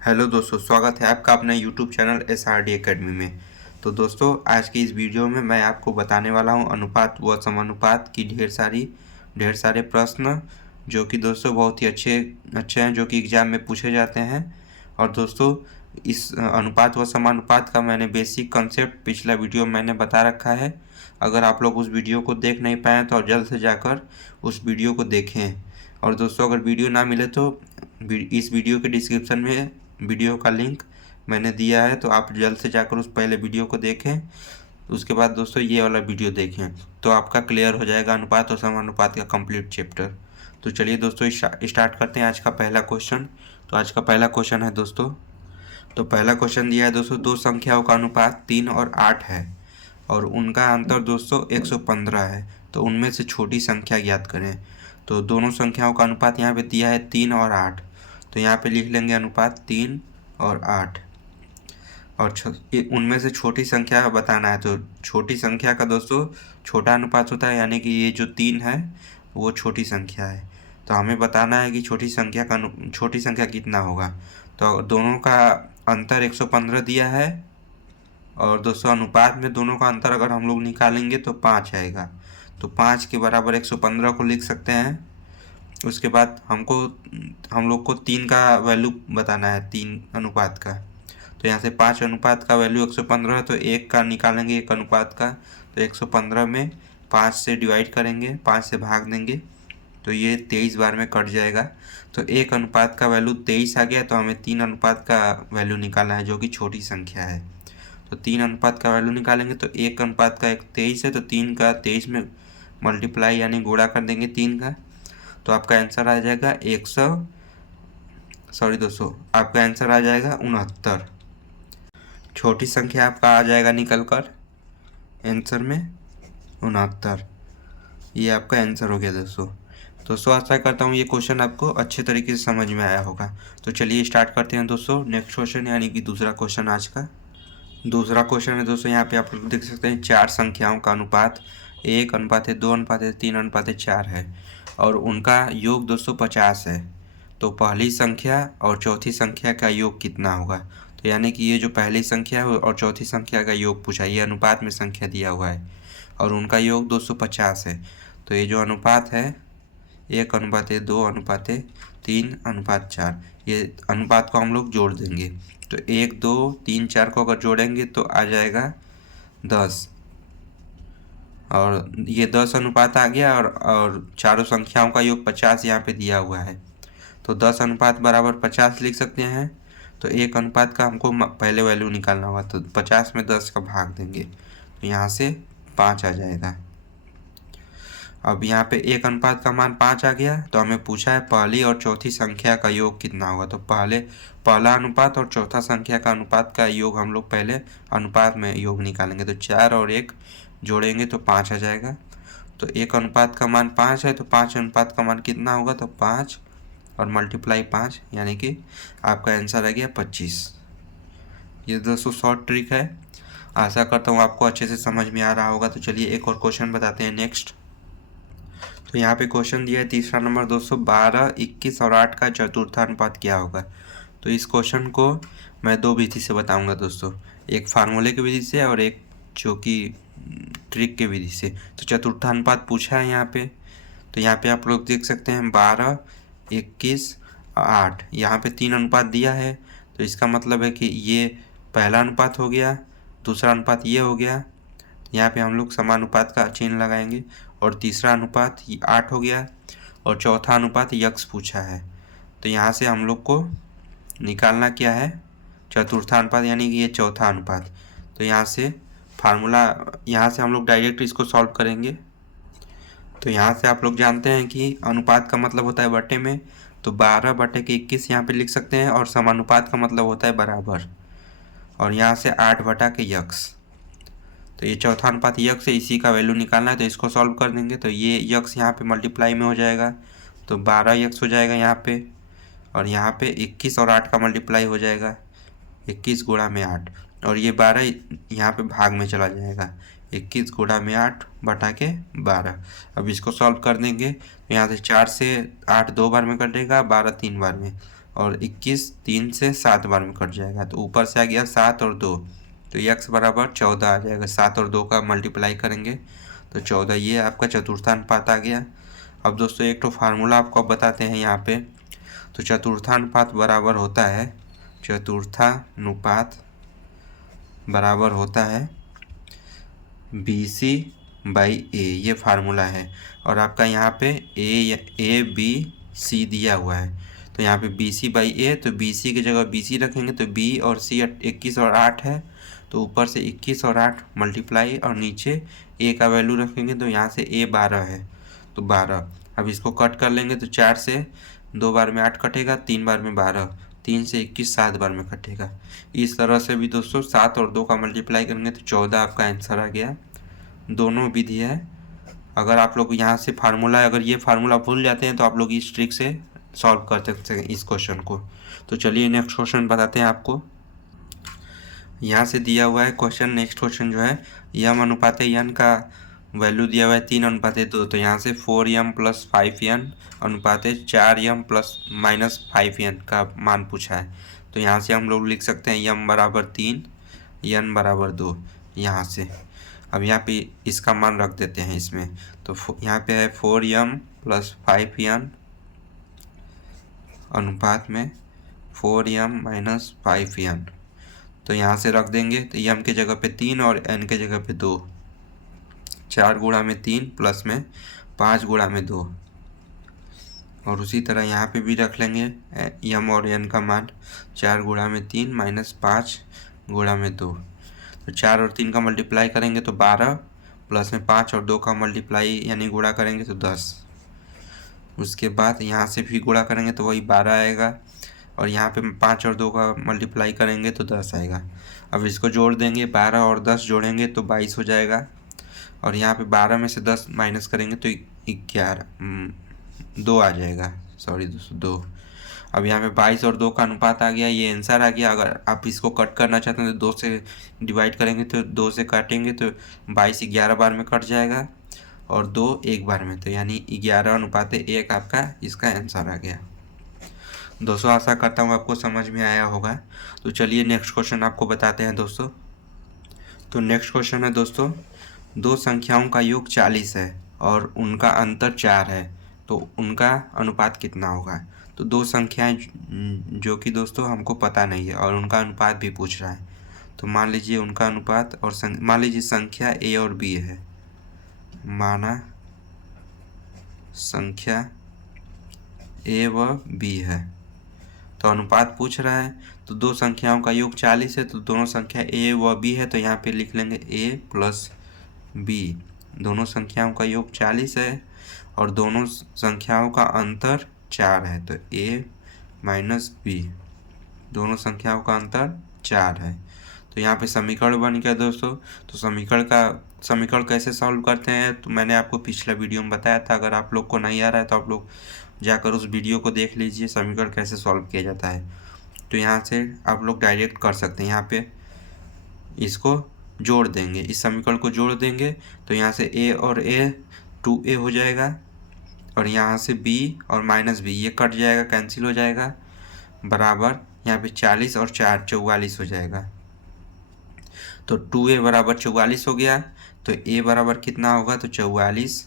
Hello दोस्तों, स्वागत है आपका अपने यूट्यूब चैनल SRD एकेडमी में। तो दोस्तों, आज की इस वीडियो में मैं आपको बताने वाला हूं अनुपात व समानुपात की ढेर सारे प्रश्न, जो कि दोस्तों बहुत ही अच्छे हैं, जो कि एग्ज़ाम में पूछे जाते हैं। और दोस्तों, इस अनुपात व समानुपात का मैंने बेसिक कंसेप्ट पिछला वीडियो में मैंने बता रखा है। अगर आप लोग उस वीडियो को देख नहीं पाएँ तो जल्द से जाकर उस वीडियो को देखें। और दोस्तों, अगर वीडियो ना मिले तो इस वीडियो के डिस्क्रिप्शन में वीडियो का लिंक मैंने दिया है, तो आप जल्द से जाकर उस पहले वीडियो को देखें। उसके बाद दोस्तों ये वाला वीडियो देखें, तो आपका क्लियर हो जाएगा अनुपात और समानुपात का कंप्लीट चैप्टर। तो चलिए दोस्तों, स्टार्ट करते हैं आज का पहला क्वेश्चन। तो आज का पहला क्वेश्चन है दोस्तों, तो पहला क्वेश्चन दिया है दोस्तों, दो संख्याओं का अनुपात 3 और 8 है और उनका अंतर दोस्तों 115 है, तो उनमें से छोटी संख्या ज्ञात करें। तो दोनों संख्याओं का अनुपात यहाँ पे दिया है 3 और 8, तो यहाँ पे लिख लेंगे अनुपात 3 और 8। और उनमें से छोटी संख्या बताना है, तो छोटी संख्या का दोस्तों छोटा अनुपात होता है, यानी कि ये जो 3 है वो छोटी संख्या है। तो हमें बताना है कि छोटी संख्या कितना होगा। तो दोनों का अंतर 115 दिया है, और दोस्तों अनुपात में दोनों का अंतर अगर हम लोग निकालेंगे तो 5 आएगा। तो 5 के बराबर 115 को लिख सकते हैं। उसके बाद हम लोग को 3 का वैल्यू बताना है, 3 अनुपात का। तो यहाँ से 5 अनुपात का वैल्यू 115 है, तो 1 का निकालेंगे, 1 अनुपात का। तो 115 में 5 से डिवाइड करेंगे, 5 से भाग देंगे, तो ये 23 बार में कट जाएगा। तो 1 अनुपात का वैल्यू 23 आ गया। तो हमें 3 अनुपात का वैल्यू निकालना है, जो कि छोटी संख्या है। तो 3 अनुपात का वैल्यू निकालेंगे, तो 1 अनुपात का 23 है, तो 3 का 23 में मल्टीप्लाई यानी गुणा कर देंगे 3 का। तो आपका आंसर आ जाएगा दोस्तों, आपका आंसर आ जाएगा 69। छोटी संख्या आपका आ जाएगा निकल कर आंसर में 69। ये आपका आंसर हो गया दोस्तों आशा करता हूँ ये क्वेश्चन आपको अच्छे तरीके से समझ में आया होगा। तो चलिए स्टार्ट करते हैं दोस्तों नेक्स्ट क्वेश्चन, यानी कि दूसरा क्वेश्चन आज का। दूसरा क्वेश्चन है दोस्तों, यहाँ पे आप लोग देख सकते हैं 4 संख्याओं का अनुपात 1:2:3:4 है और उनका योग दोस्तों 50 है। तो पहली संख्या और चौथी संख्या का योग कितना होगा। तो यानी कि ये जो पहली संख्या है और चौथी संख्या का योग पूछा, ये अनुपात में संख्या दिया हुआ है और उनका योग 250 है। तो ये जो अनुपात है 1:2:3:4, ये अनुपात को हम लोग जोड़ देंगे। तो 1 2 3 4 को अगर जोड़ेंगे तो आ जाएगा 10, और ये 10 अनुपात आ गया, और चारों संख्याओं का योग 50 यहाँ पे दिया हुआ है। तो 10 अनुपात बराबर 50 लिख सकते हैं। तो 1 अनुपात का हमको पहले वैल्यू निकालना होगा, तो 50 में 10 का भाग देंगे, तो यहाँ से 5 आ जाएगा। अब यहाँ पे 1 अनुपात का मान 5 आ गया, तो हमें पूछा है पहली और चौथी संख्या का योग कितना होगा। तो पहला अनुपात और चौथा संख्या का अनुपात का योग हम लोग पहले अनुपात में योग निकालेंगे। तो 4 और 1 जोड़ेंगे तो 5 आ जाएगा। तो 1 अनुपात का मान 5 है, तो 5 अनुपात का मान कितना होगा, तो 5 और मल्टीप्लाई 5, यानी कि आपका आंसर आ गया 25। ये दोस्तों शॉर्ट ट्रिक है, आशा करता हूँ आपको अच्छे से समझ में आ रहा होगा। तो चलिए एक और क्वेश्चन बताते हैं नेक्स्ट। तो यहाँ पे क्वेश्चन दिया है तीसरा नंबर दोस्तों, 12, 21 और 8 का चतुर्थानुपात क्या होगा। तो इस क्वेश्चन को मैं 2 विधि से बताऊंगा दोस्तों, एक फार्मूले की विधि से और एक जो कि ट्रिक की विधि से। तो चतुर्थानुपात पूछा है यहाँ पे। तो यहाँ पे आप लोग देख सकते हैं 12, 21, 8, यहाँ पे 3 अनुपात दिया है। तो इसका मतलब है कि ये पहला अनुपात हो गया, दूसरा अनुपात ये हो गया, यहाँ पे हम लोग समानुपात का चिन्ह लगाएंगे, और तीसरा अनुपात 8 हो गया, और चौथा अनुपात यक्ष पूछा है। तो यहाँ से हम लोग को निकालना क्या है, चतुर्थानुपात, यानी कि ये चौथा अनुपात। तो यहाँ से हम लोग डायरेक्ट इसको सॉल्व करेंगे। तो यहाँ से आप लोग जानते हैं कि अनुपात का मतलब होता है बटे में, तो 12/21 यहाँ पे लिख सकते हैं, और समानुपात का मतलब होता है बराबर, और यहाँ से 8/यक्ष। तो ये चौथा अनुपात यक्ष है, इसी का वैल्यू निकालना है, तो इसको सॉल्व कर देंगे। तो ये यक्ष यहाँ पे मल्टीप्लाई में हो जाएगा, तो 12 यक्ष हो जाएगा यहाँ पे, और यहाँ पे 21 और 8 का मल्टीप्लाई हो जाएगा, 21 गुणा में 8, और ये 12 यहाँ पे भाग में चला जाएगा, 21 गुणा में 8 बटा के 12। अब इसको सॉल्व कर देंगे, तो यहाँ से 4 से 8 2 बार में कटेगा, 12 3 बार में, और 21 3 से 7 बार में कट जाएगा। तो ऊपर से आ गया 7 और 2, तो x बराबर 14 आ जाएगा। 7 और 2 का मल्टीप्लाई करेंगे तो 14, ये आपका चतुर्थानुपात आ गया। अब दोस्तों एक तो फार्मूला आपको बताते हैं यहाँ पे। तो चतुर्थानुपात बराबर होता है, चतुर्थानुपात बराबर होता है BC/A, ये फार्मूला है। और आपका यहाँ पे A B C दिया हुआ है, तो यहाँ पे BC/A, तो BC की जगह BC रखेंगे तो B और C 21 और 8 है, तो ऊपर से 21 और 8 मल्टीप्लाई और नीचे A का वैल्यू रखेंगे तो यहाँ से A 12 है, तो 12। अब इसको कट कर लेंगे तो 4 से 2 बार में 8 कटेगा, 3 बार में 12, 3 से 21 7 बार में कटेगा। इस तरह से भी दोस्तों 7 और 2 का मल्टीप्लाई करेंगे तो 14 आपका आंसर आ गया। दोनों विधि है। अगर आप लोग यहाँ से फार्मूला, अगर ये फार्मूला भूल जाते हैं तो आप लोग इस ट्रिक से सॉल्व कर सकते हैं इस क्वेश्चन को। तो चलिए नेक्स्ट क्वेश्चन बताते हैं आपको। यहाँ से दिया हुआ है क्वेश्चन, नेक्स्ट क्वेश्चन जो है यम अनुपात n का वैल्यू दिया हुआ है 3:2, तो यहाँ से 4m + 5n अनुपात 4m ± 5n का मान पूछा है। तो यहाँ से हम लोग लिख सकते हैं m बराबर 3, n बराबर 2 यहाँ से। अब यहाँ पे इसका मान रख देते हैं इसमें, तो यहाँ पे है 4m + 5n अनुपात में 4m - 5n, तो यहाँ से रख देंगे तो m के जगह पे 3 और n के जगह पे 2, 4 गुणा में 3 प्लस में 5 गुणा में 2। और उसी तरह यहाँ पे भी रख लेंगे m और n का मान 4 गुणा में 3 - 5 गुणा में 2। तो 4 और 3 का मल्टीप्लाई करेंगे तो 12, प्लस में 5 और 2 का मल्टीप्लाई यानी गुणा करेंगे तो 10। उसके बाद यहाँ से भी गुणा करेंगे तो वही 12 आएगा, और यहाँ पे 5 और 2 का मल्टीप्लाई करेंगे तो 10 आएगा। अब इसको जोड़ देंगे, 12 और 10 जोड़ेंगे तो 22 हो जाएगा, और यहाँ पे 12 में से 10 माइनस करेंगे तो 2 आ जाएगा, सॉरी दोस्तों 2। अब यहाँ पे 22 और 2 का अनुपात आ गया, ये आंसर आ गया। अगर आप इसको कट करना चाहते हैं तो 2 से डिवाइड करेंगे, तो 2 से काटेंगे तो 22 11 बार में कट जाएगा और 2 1 बार में, तो यानी 11:1 आपका इसका आंसर आ गया। दोस्तों आशा करता हूँ आपको समझ में आया होगा। तो चलिए नेक्स्ट क्वेश्चन आपको बताते हैं दोस्तों। तो नेक्स्ट क्वेश्चन है दोस्तों, दो संख्याओं का योग 40 है और उनका अंतर 4 है, तो उनका अनुपात कितना होगा। तो दो संख्याएं जो कि दोस्तों हमको पता नहीं है और उनका अनुपात भी पूछ रहा है। तो मान लीजिए उनका अनुपात, और मान लीजिए संख्या A और B है, माना संख्या A व B है, तो अनुपात पूछ रहा है। तो दो संख्याओं का योग 40 है, तो दोनों संख्या A व B है, तो यहाँ पे लिख लेंगे A + B। दोनों संख्याओं का योग 40 है और दोनों संख्याओं का अंतर 4 है, तो A - B, दोनों संख्याओं का अंतर 4 है। तो यहाँ पे समीकरण बन गया दोस्तों। तो समीकरण कैसे सॉल्व करते हैं तो मैंने आपको पिछला वीडियो में बताया था। अगर आप लोग को नहीं आ रहा है तो आप लोग जाकर उस वीडियो को देख लीजिए, समीकरण कैसे सॉल्व किया जाता है। तो यहाँ से आप लोग डायरेक्ट कर सकते हैं, यहाँ पे इसको जोड़ देंगे, इस समीकरण को जोड़ देंगे तो यहाँ से A और A 2A हो जाएगा, और यहाँ से B और -B ये कट जाएगा, कैंसिल हो जाएगा, बराबर यहाँ पे 40 और 4 44 हो जाएगा। तो 2A बराबर 44 हो गया, तो A बराबर कितना होगा, तो 44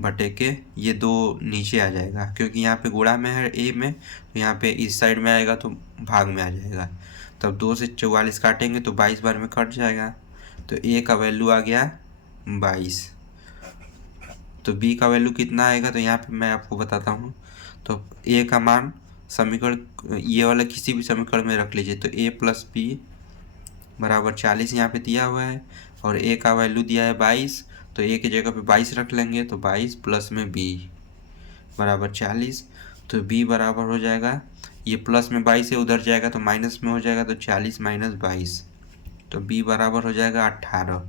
बटे के ये 2 नीचे आ जाएगा, क्योंकि यहाँ पे गुणा में है A में, तो यहाँ पे इस साइड में आएगा तो भाग में आ जाएगा। तब 2 से 44 काटेंगे तो 22 बार में कट जाएगा, तो A का वैल्यू आ गया 22। तो B का वैल्यू कितना आएगा, तो यहाँ पे मैं आपको बताता हूँ। तो A का मान समीकरण ये वाला किसी भी समीकरण में रख लीजिए, तो A + B बराबर 40 यहाँ पे दिया हुआ है, और A का वैल्यू दिया है 22, तो A की जगह पे 22 रख लेंगे, तो 22 प्लस में B बराबर 40, तो B बराबर हो जाएगा, ये प्लस में 22 से उधर जाएगा तो माइनस में हो जाएगा, तो 40 - 22, तो B बराबर हो जाएगा 18।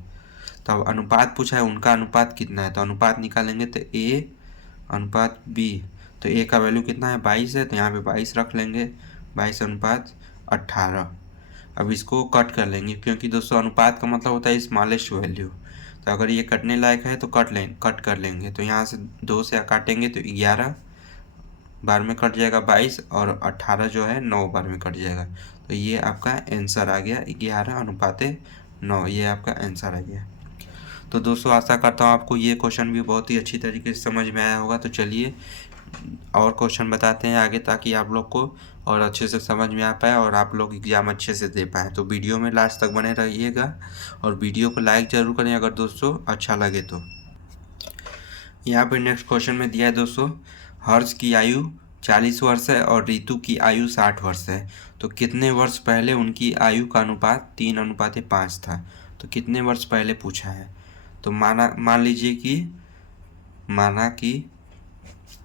तो अब अनुपात पूछा है, उनका अनुपात कितना है, तो अनुपात निकालेंगे तो A अनुपात B, तो A का वैल्यू कितना है 22 है, तो यहाँ पे 22 रख लेंगे, 22:18। अब इसको कट कर लेंगे, क्योंकि दोस्तों अनुपात का मतलब होता है स्मॉलेस्ट वैल्यू। तो अगर ये कटने लायक है तो कट कर लेंगे। तो यहाँ से 2 से काटेंगे तो 11 बार में कट जाएगा 22 और 18 जो है 9 बार में कट जाएगा। तो ये आपका आंसर आ गया 11:9, ये आपका आंसर आ गया। तो दोस्तों आशा करता हूँ आपको ये क्वेश्चन भी बहुत ही अच्छी तरीके से समझ में आया होगा। तो चलिए और क्वेश्चन बताते हैं आगे, ताकि आप लोग को और अच्छे से समझ में आ पाए और आप लोग एग्ज़ाम अच्छे से दे पाएँ। तो वीडियो में लास्ट तक बने रहिएगा और वीडियो को लाइक ज़रूर करें अगर दोस्तों अच्छा लगे तो। यहाँ पर नेक्स्ट क्वेश्चन में दिया है दोस्तों, हर्ष की आयु 40 वर्ष है और रितु की आयु 60 वर्ष है। तो कितने वर्ष पहले उनकी आयु का अनुपात 3:5 था। तो कितने वर्ष पहले पूछा है। तो मान लीजिए कि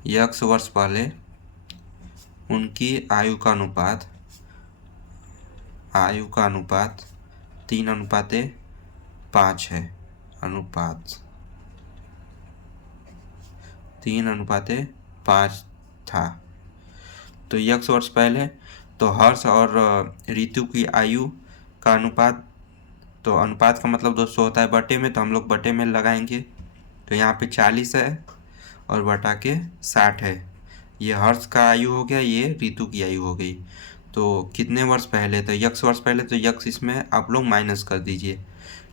x वर्ष पहले उनकी आयु का अनुपात 3:5 है। 3:5 था। तो x वर्ष पहले तो हर्ष और रितु की आयु का अनुपात, तो अनुपात का मतलब दोस्तों होता है बटे में, तो हम लोग बटे में लगाएंगे। तो यहाँ पे 40 है और बटा के 60 है। ये हर्ष का आयु हो गया, ये रितु की आयु हो गई। तो कितने वर्ष पहले, तो x वर्ष पहले, तो x इसमें आप लोग माइनस कर दीजिए,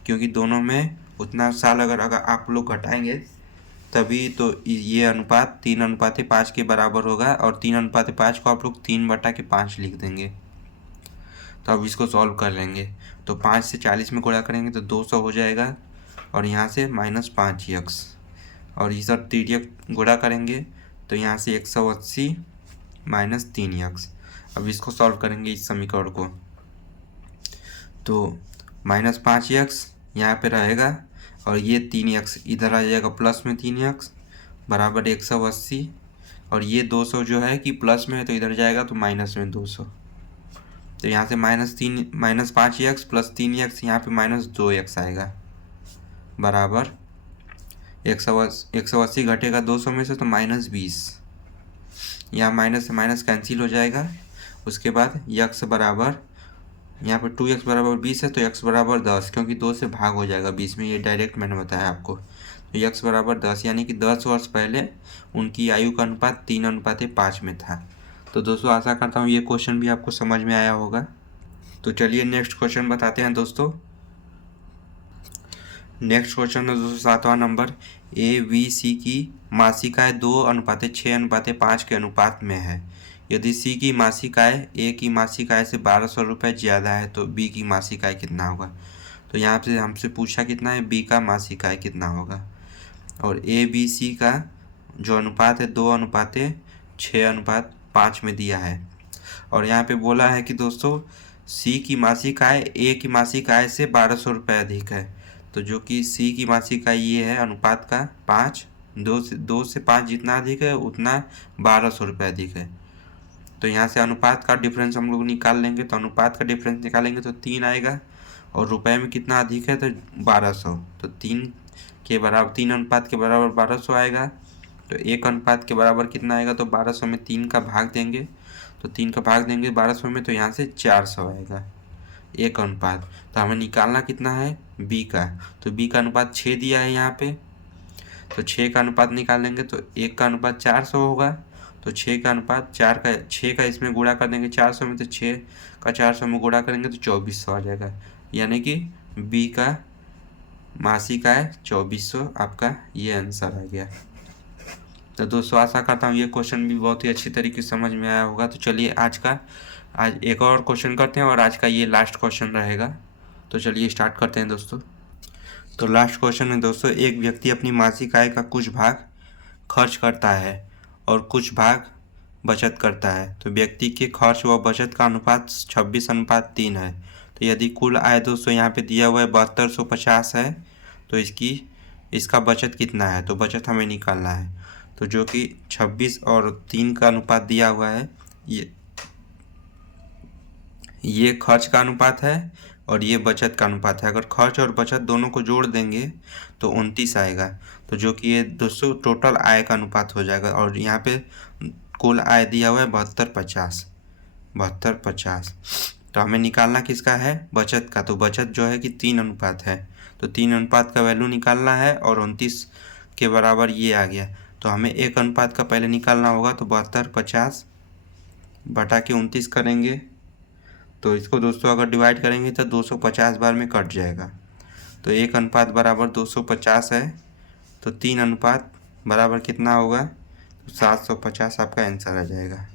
क्योंकि दोनों में उतना साल अगर आप लोग घटाएंगे तभी तो ये अनुपात 3:5 के बराबर होगा। और 3:5 को आप लोग 3/5 लिख देंगे। तो अब इसको सॉल्व कर लेंगे। तो 5 से 40 में गुणा करेंगे तो 200 हो जाएगा और यहाँ से -5x, और ये सब तिर्यक गुणा करेंगे तो यहाँ से 180 -3x। अब इसको सॉल्व करेंगे इस समीकरण को, तो -5x यहाँ पे रहेगा और ये 3x इधर आ जाएगा प्लस में 3x बराबर 180, और ये 200 जो है कि प्लस में है तो इधर जाएगा तो माइनस में 200। तो यहाँ से -5x प्लस 3x यहाँ पे -2x आएगा बराबर 180 घटेगा 200 में से तो -20। यहाँ माइनस से माइनस कैंसिल हो जाएगा। उसके बाद x बराबर, यहाँ पर 2x बराबर 20 है तो x बराबर 10, क्योंकि 2 से भाग हो जाएगा 20 में, ये डायरेक्ट मैंने बताया आपको। तो x बराबर 10, यानी कि 10 वर्ष पहले उनकी आयु का अनुपात 3:5 में था। तो दोस्तों आशा करता हूँ ये क्वेश्चन भी आपको समझ में आया होगा। तो चलिए नेक्स्ट क्वेश्चन बताते हैं दोस्तों। नेक्स्ट क्वेश्चन है दोस्तों 7वां नंबर, ABC की मासिक आय 2:6:5 के अनुपात में है। यदि C की मासिक आय A की मासिक आय से 1200 रुपये ज़्यादा है तो B की मासिक आय कितना होगा। तो यहाँ से हमसे पूछा कितना है, B का मासिक आय कितना होगा। और ABC का जो अनुपात है 2:6:5 में दिया है। और यहाँ पे बोला है कि दोस्तों C की मासिक आय A की मासिक आय से 1200 रुपये अधिक है। तो जो कि C की मासिक आय ये है अनुपात का 5, 2 से 5 जितना अधिक है उतना 1200 रुपये अधिक है। तो यहाँ से अनुपात का डिफरेंस हम लोग निकाल लेंगे। तो अनुपात का डिफरेंस निकालेंगे तो 3 आएगा, और रुपए में कितना अधिक है तो 1200। तो 3 अनुपात के बराबर 1200 आएगा। तो 1 अनुपात के बराबर कितना आएगा, तो 1200 में 3 का भाग देंगे। तो 3 का भाग देंगे 1200 में, तो यहाँ से 400 आएगा 1 अनुपात। तो हमें निकालना कितना है, B का। तो B का अनुपात 6 दिया है यहाँ पे, तो 6 का अनुपात निकालेंगे तो 1 का अनुपात 400 होगा। तो 6 का अनुपात 6 का इसमें गुणा कर देंगे 400 में, तो 6 का 400 में गुणा करेंगे तो 2400 आ जाएगा, यानी कि B का मासिक आय 2400 आपका ये आंसर आ गया। तो दोस्तों आशा करता हूँ ये क्वेश्चन भी बहुत ही अच्छी तरीके से समझ में आया होगा। तो चलिए आज एक और क्वेश्चन करते हैं और आज का ये लास्ट क्वेश्चन रहेगा। तो चलिए स्टार्ट करते हैं दोस्तों। तो लास्ट क्वेश्चन है दोस्तों, एक व्यक्ति अपनी मासिक आय का कुछ भाग खर्च करता है और कुछ भाग बचत करता है। तो व्यक्ति के खर्च व बचत का अनुपात 26:3 है। तो यदि कुल आय दोस्तों यहाँ पे दिया हुआ है 7250 है, तो इसका बचत कितना है। तो बचत हमें निकालना है। तो जो कि 26 और 3 का अनुपात दिया हुआ है, ये खर्च का अनुपात है और ये बचत का अनुपात है। अगर खर्च और बचत दोनों को जोड़ देंगे तो 29 आएगा। तो जो कि ये दोस्तों टोटल आय का अनुपात हो जाएगा। और यहाँ पे कुल आय दिया हुआ है 7250। तो हमें निकालना किसका है, बचत का। तो बचत जो है कि 3 अनुपात है, तो 3 अनुपात का वैल्यू निकालना है और 29 के बराबर ये आ गया। तो तो हमें एक अनुपात का पहले निकालना होगा, तो 72 50 बटा के 29 करेंगे। तो इसको दोस्तों अगर डिवाइड करेंगे तो 250 बार में कट जाएगा। तो एक अनुपात बराबर 250 है, तो 3 अनुपात बराबर कितना होगा, तो 750 आपका आंसर आ जाएगा।